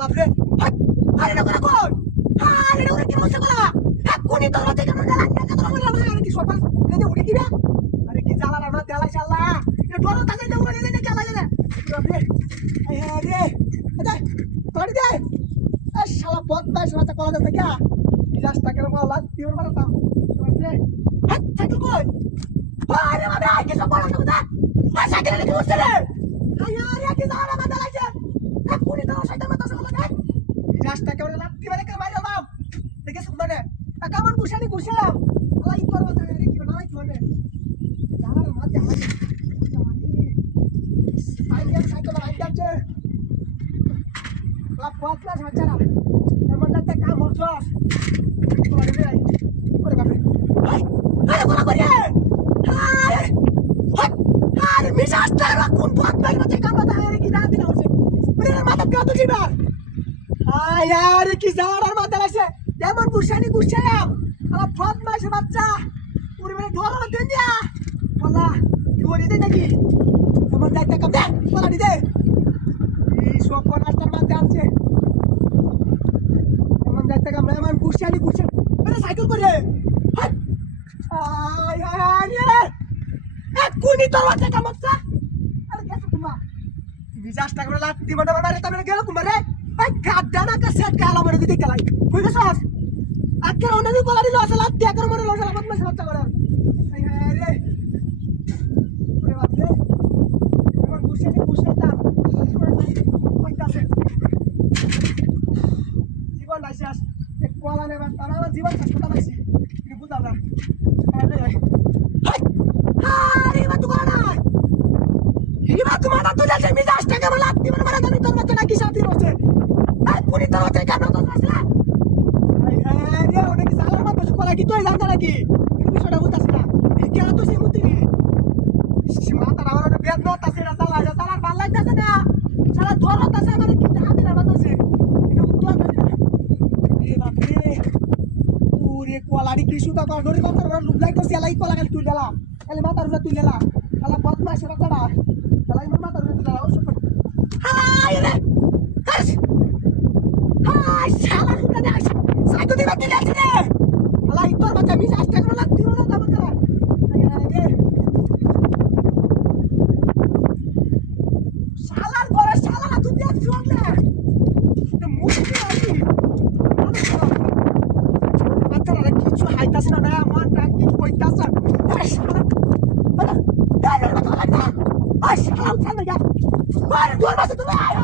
বাপরে আরে না কোন কোন আরে ওরে কি বলছে বলা কোনি তো রাতে কেন না কেন বললাম আরে কি সকাল নেনে উঠে দিবা আরে কি জ্বালা না তেলা শালা এ ডরো তাকে দে উড়ে দে কেলা দে বাপরে আরে আরে তোড় দে এ শালা বদমাশ মাথা কলা দে কি মিজাজ টাকে বলা তিওর মারতা বাপরে হাত ছাড় কই আরে বাবা কি সব বলা না আ সাইকেলে কি বসছে রে আরে কি জ্বালা মাথা লাগছে কোনি তো সাইকেল মাথা বলা দে মিজাজটাকে ওরে লাত্তি মারে কে মাইরা দাও দেখেছ মানে কামান গুছানি গুছালাম আল্লাহ ইতর মাথা রে কি না কি মানে জানার মাথা আইডিয়া সাইকেল আইডিয়া চে লা পথলা ছাড়া এমন একটা কাম হচ্ছস ওরে রে ওরে বাপরে আরে বলা করে আরে মিজাজটা কোন পথলা মাথা কাম মাথা রে কি দাঁত দিনা হচ্ছে ওরে মাথা কাটো দিবার আরে কি জানার মাথা লাগছে এমন গুছানি গুছালাম আমার বদমাশ বাচ্চা ওরে মানে ধরো দেন দিয়া বলা কি ওরে দে নাকি তোমার দায়িত্ব কাম দে বলা দি দে এই সব কোনাটার মাথা আছে এমন দায়িত্ব কাম এমন গুছানি গুছানি আরে সাইকেল করে আরে এক কোনি তোর মাথা কাম হচ্ছে আরে গেছ তোমা মিজাজটা করে লাত্তি মারে তুমি গেল কুমারে এই গাড্ডানা কা সেট কালা মরে দিতে গেলাই কই গেছস আজকে অনেক কলারি লস লাত দিয়া করে মরে লস লাত মাস বাচ্চা করে এই রে ওরে বাপরে আমার গুছাটা কইতাছে জীবন লাইছাস এক কলা নেবা তারা আমার জীবন হাসপাতাল আইছি কি বুঝাও না আরে মা তুই না ইবা তোমার না তুই যাচ্ছে মিজাজটাকে বলা লাত্তি মারে তুমি তোর মত নাকি সাথী রয়েছে আর কোনি তোর মত কেন তো আসলা আরে ওটা কি সালার মত কলা কি তুই জানতা নাকি বিষয়টা বুঝতাছিস না কি আর তো সেই মুতি সীমা তার আমার ওটা বেদ নট আছে রাসা লাগা সালার ভাল লাগতাছে না সালা ধরত আছে আমার কি হাতে না বাতাছে এটা উত্তর আছে না এ বাপ রে ওরে কলাড়ি কিছু তো কর ধরে কর লুপ লাগতাছে এলাই কলা খালি তুই দেলা খালি মাথার উপরে তুই দেলা শালা বদমাশ রাখড়া শালা ইমার মাথার উপরে তুই দেলা ও সব হাই রে হাই শালা ফুটা দে সাইকো দিবা কি লাগছে রে শালা ইতর বাচ্চা মিজাজটা করে লাগতি না দাম করা আরে শালার ঘরে শালা না তুই দেখ শুনলে তো মুক্তি আছে বাচ্চারা কিছু হাইতাছে না মন রাখ কি কইতাছ আরে শালা উঠা না আরে দূর বসে তুমি আরে